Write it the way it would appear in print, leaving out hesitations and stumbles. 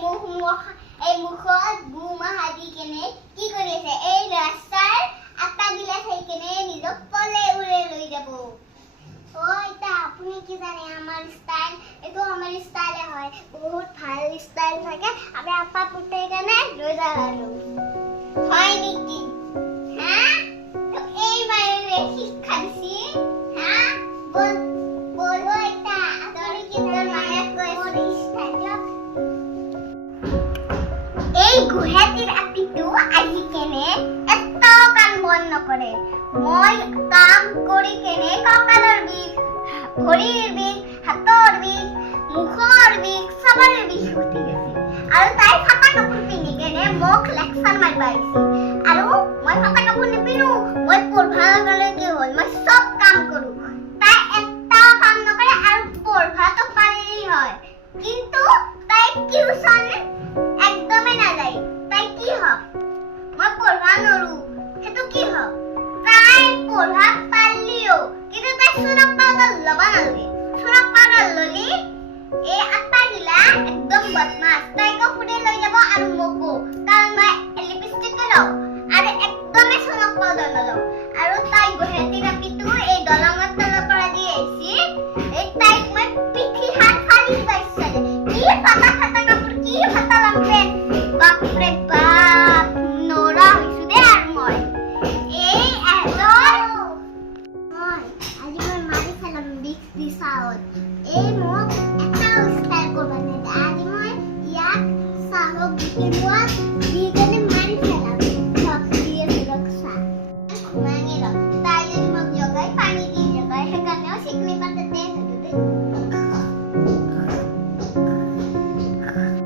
এই মুখত গুমাহা দি কেনে কি কৰি আছে এই ৰাস্তাৰ আটা গিলাস হৈ কেনে নিজক তলে উৰে লৈ যাব ও এটা আপুনি কি জানে আমাৰ স্টাইল এটো আমাৰ স্টাইলে হয় বহুত ভাল স্টাইল থাকে আমি আপা পুটে কেনে লৈ যাও আৰু হয় নেকি হ্যাঁ তো এই মাইরে শিক্ষা দিছি হ্যাঁ বলো এটা আদরে কি তোর মায়া কইছে স্টাইল এই গুহাটির আপিটো আজি কেনে এত কাম বন নকৰে মই কাম কৰি কেনে কঁকালৰ বিষ ভৰিৰ বিষ হাতৰ বিষ মুখৰ বিষ সবৰে বিষ উঠি গৈছে আৰু তাই ফাটা কাপোৰ পিন্ধি কেনে মোক লেকচাৰ মাৰিব আহিছে